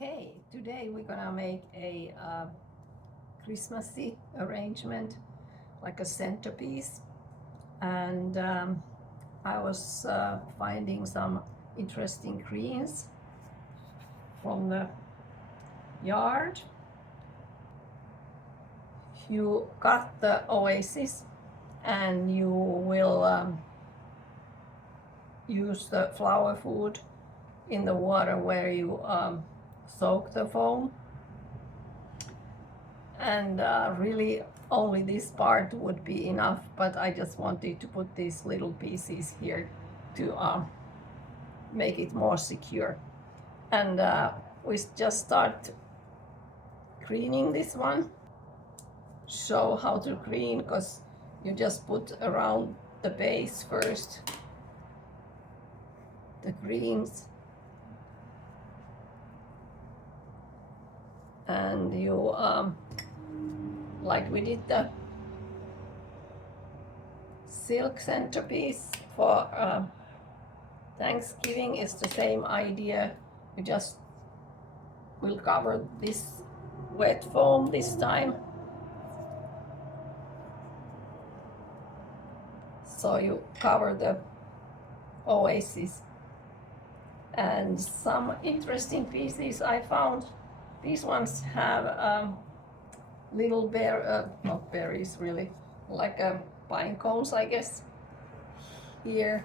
Hey, today we're gonna make a Christmassy arrangement, like a centerpiece. And I was finding some interesting greens from the yard. You cut the oasis and you will use the flower food in the water where you soak the foam, and really only this part would be enough, but I just wanted to put these little pieces here to make it more secure. And we just start greening this one. Show how to green, because you just put around the base first the greens, and you like we did the silk centerpiece for Thanksgiving. Is the same idea. You just will cover this wet foam this time, so you cover the oasis. And some interesting pieces I found. These ones have little not berries really, like pine cones, I guess, here.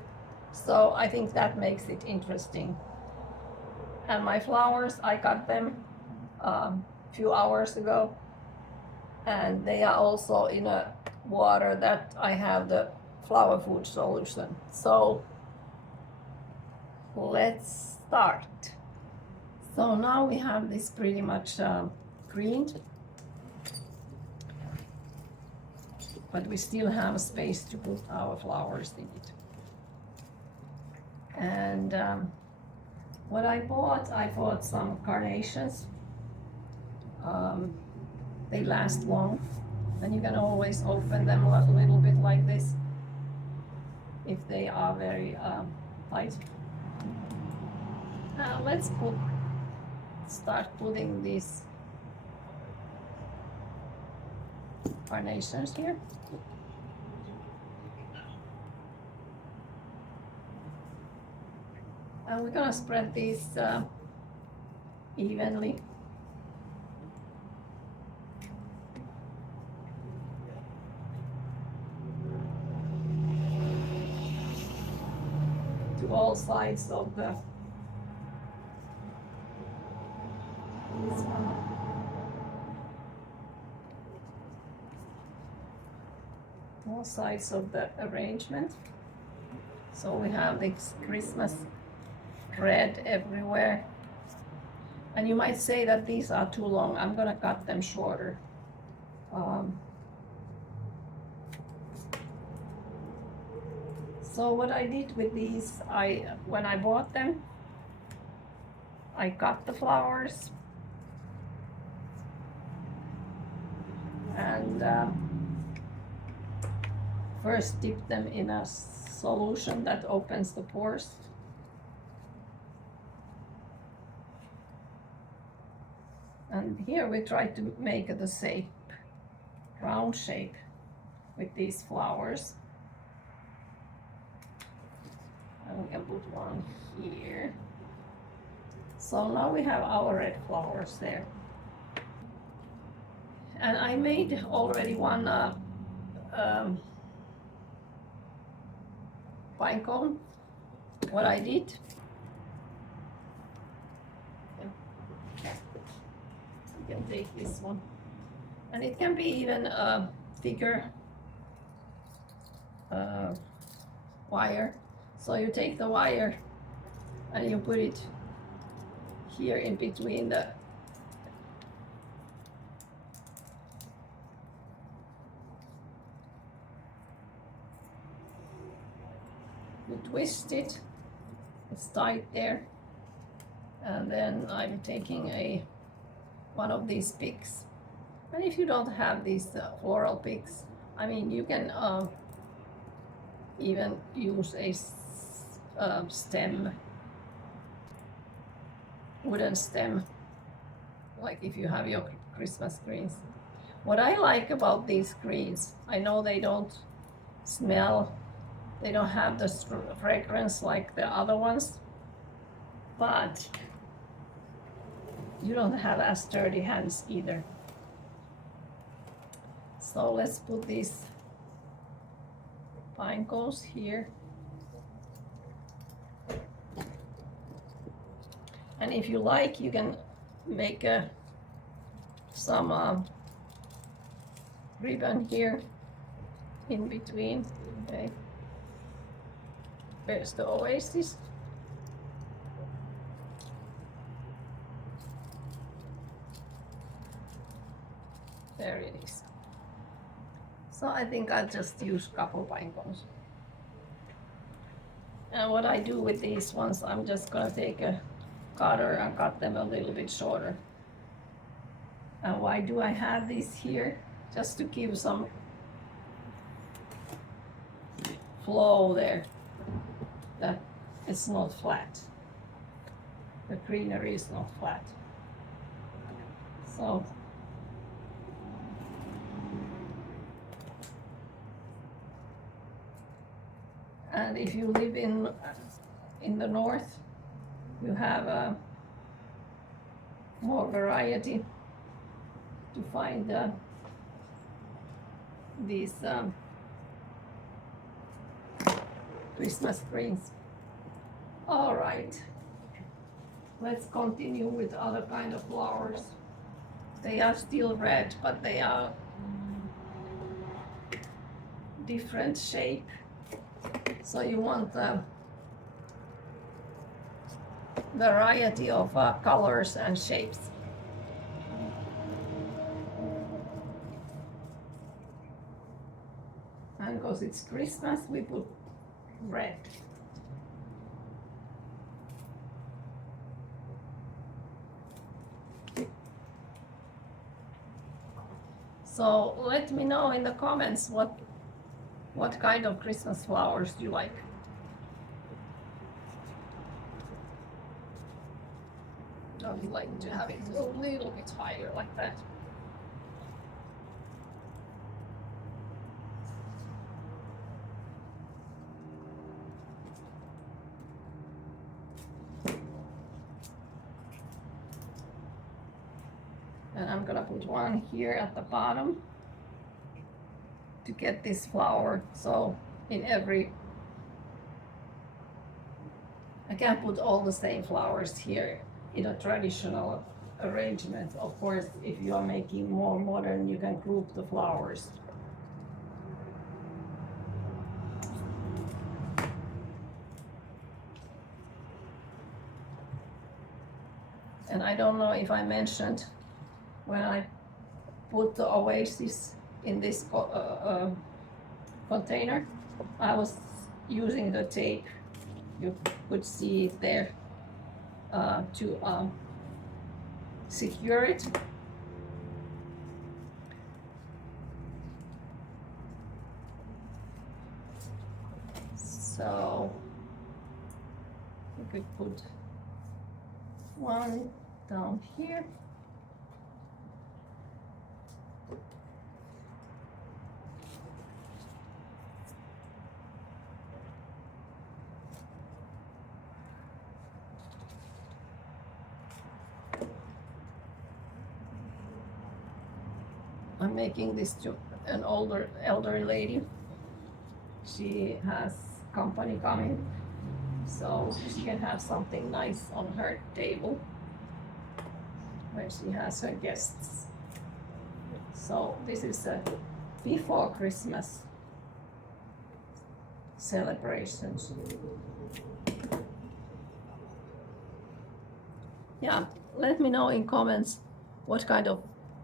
So I think that makes it interesting. And my flowers, I got them a few hours ago, and they are also in a water that I have the flower food solution. So let's start. So now we have this pretty much greened, but we still have space to put our flowers in it. And what I bought some carnations. They last long, and you can always open them a little bit like this if they are very tight. Now let's start putting these carnations here. And we're gonna spread these evenly. To all sides of the all sides of the arrangement. So we have this Christmas red everywhere. And you might say that these are too long. I'm gonna cut them shorter. So what I did with these, when I bought them, I cut the flowers and first dip them in a solution that opens the pores. And here we try to make the shape, round shape, with these flowers. And we can put one here. So now we have our red flowers there. And I made already one pine cone. What I did, you can take this one, and it can be even a thicker wire. So you take the wire and you put it here in between the you twist it, it's tight there, and then I'm taking one of these picks. And if you don't have these floral picks, I mean, you can even use a stem, wooden stem, like if you have your Christmas greens. What I like about these greens, I know they don't smell, they don't have the fragrance like the other ones, but you don't have as dirty hands either. So let's put these pine cones here. And if you like, you can make some ribbon here in between. Okay. Where's the oasis? There it is. So I think I'll just use a couple pine cones. And what I do with these ones, I'm just gonna take a cutter and cut them a little bit shorter. And why do I have these here? Just to give some flow there, that it's not flat. The greenery is not flat. So and if you live in the north, you have more variety to find these Christmas greens. All right, let's continue with other kind of flowers. They are still red, but they are different shape. So you want a variety of colors and shapes. And because it's Christmas, we put red. So let me know in the comments what kind of Christmas flowers you like. I would like to have it a little bit higher like that. And I'm gonna put one here at the bottom to get this flower. So in every, I can't put all the same flowers here in a traditional arrangement. Of course, if you are making more modern, you can group the flowers. And I don't know if I mentioned, when I put the oasis in this container, I was using the tape. You could see it there to secure it. So you could put one down here. I'm making this to an elderly lady. She has company coming, so she can have something nice on her table when she has her guests. So this is a before Christmas celebrations. Yeah, let me know in comments what kind of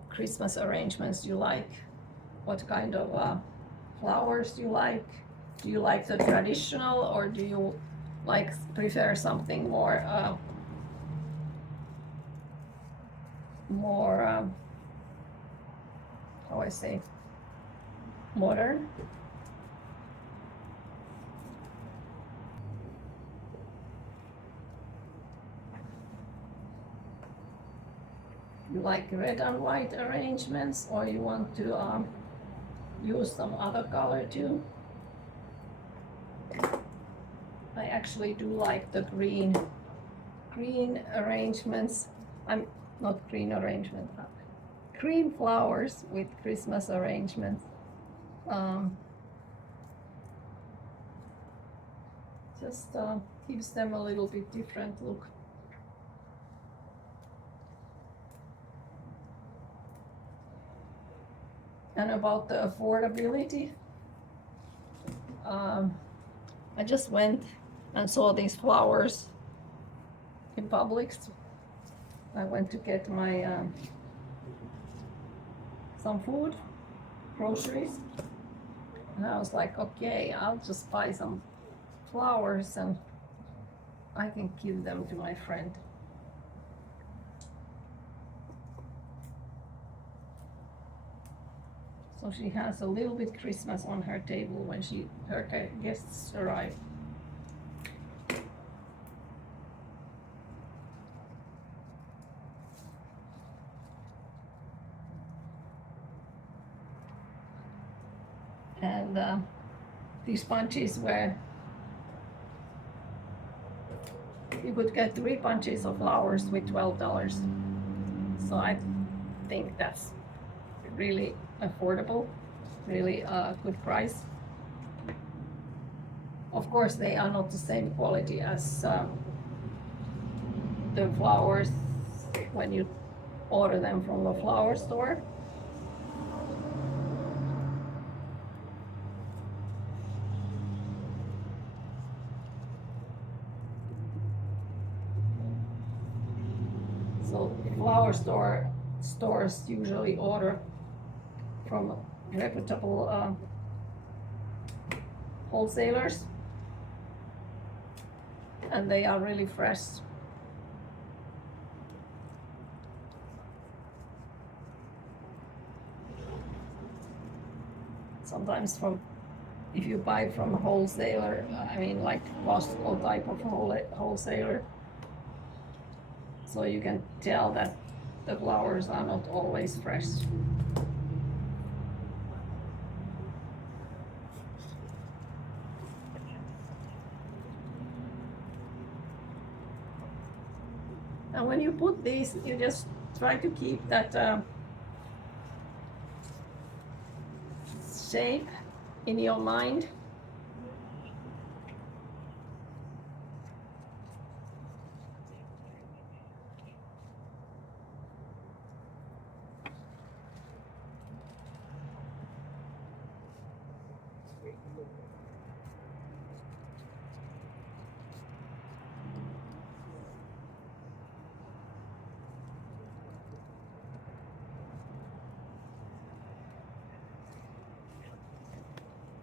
Christmas arrangements you like, what kind of flowers you like. Do you like the traditional, or do you prefer something more how I say, modern? you like red and white arrangements, or you want to use some other color too. I actually do like the green arrangements. I'm not green arrangement, green flowers with Christmas arrangements. Just gives them a little bit different look. And about the affordability, I just went and saw these flowers in Publix. I went to get my some food, groceries, and I was like, okay, I'll just buy some flowers and I can give them to my friend. So she has a little bit Christmas on her table when her guests arrive. And these bunches were, you could get 3 bunches of flowers with $12. So I think that's really affordable, really a good price. Of course, they are not the same quality as the flowers when you order them from the flower store. So flower stores usually order from reputable wholesalers, and they are really fresh. Sometimes if you buy from a wholesaler, I mean like Costco type of wholesaler, so you can tell that the flowers are not always fresh. And when you put these, you just try to keep that shape in your mind.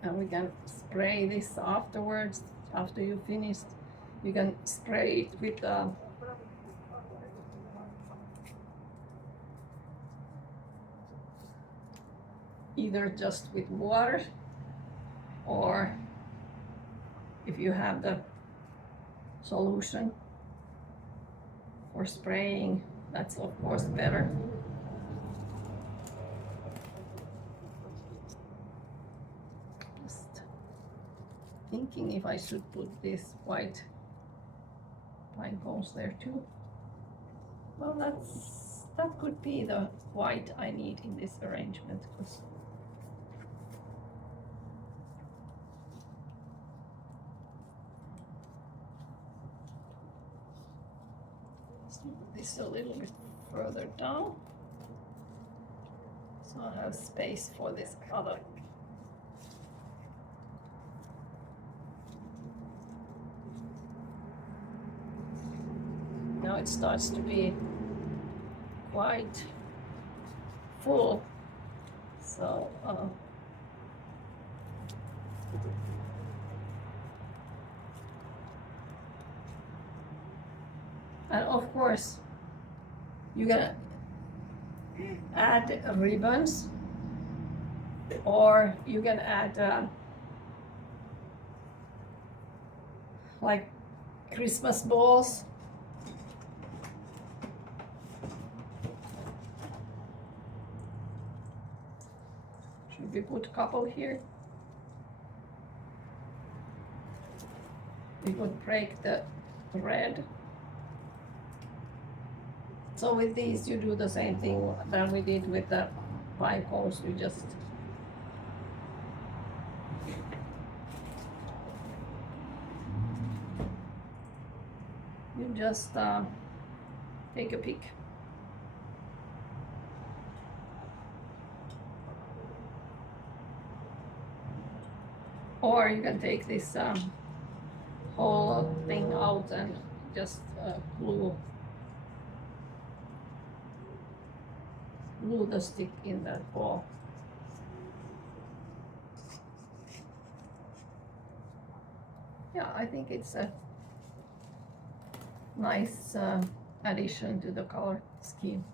And we can spray this afterwards, after you finished. You can spray it with either just with water, or if you have the solution for spraying, that's of course better. Thinking if I should put this white pine cones there too. Well, that could be the white I need in this arrangement. Let's put this a little bit further down, so I have space for this other. Now it starts to be quite full, so and of course you can add ribbons, or you can add like Christmas balls. If we put a couple here, it would break the red. So with these, you do the same thing that we did with the pine cones. You just take a pick. Or you can take this whole thing out and just glue the stick in that ball. Yeah, I think it's a nice addition to the color scheme.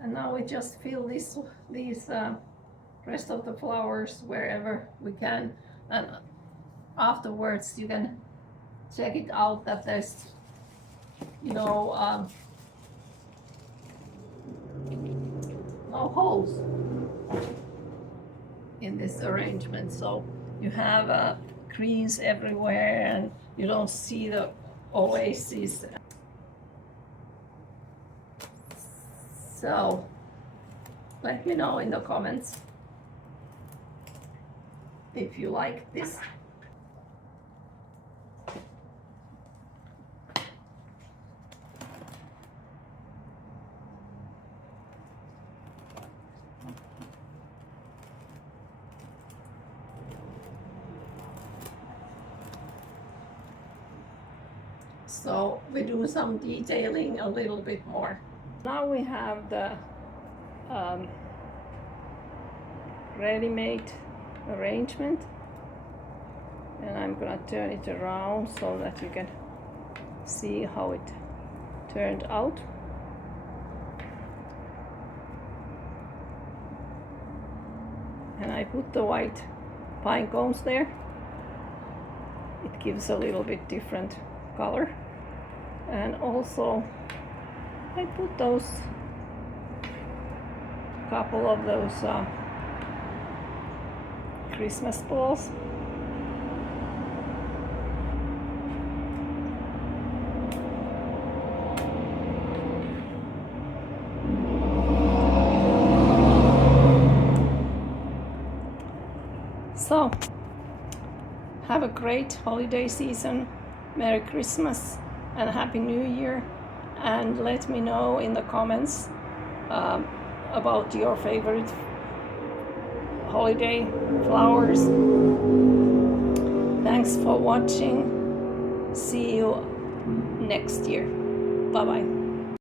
And now we just fill these rest of the flowers wherever we can, and afterwards you can check it out that there's no holes in this arrangement, so you have greens everywhere and you don't see the oasis. So let me know in the comments if you like this. So we do some detailing a little bit more. Now we have the ready-made arrangement, and I'm gonna turn it around so that you can see how it turned out. And I put the white pine cones there. It gives a little bit different color. And also I put those couple of those Christmas balls. So have a great holiday season, Merry Christmas and Happy New Year, and let me know in the comments about your favorite holiday flowers. Thanks for watching. See you next year. Bye bye.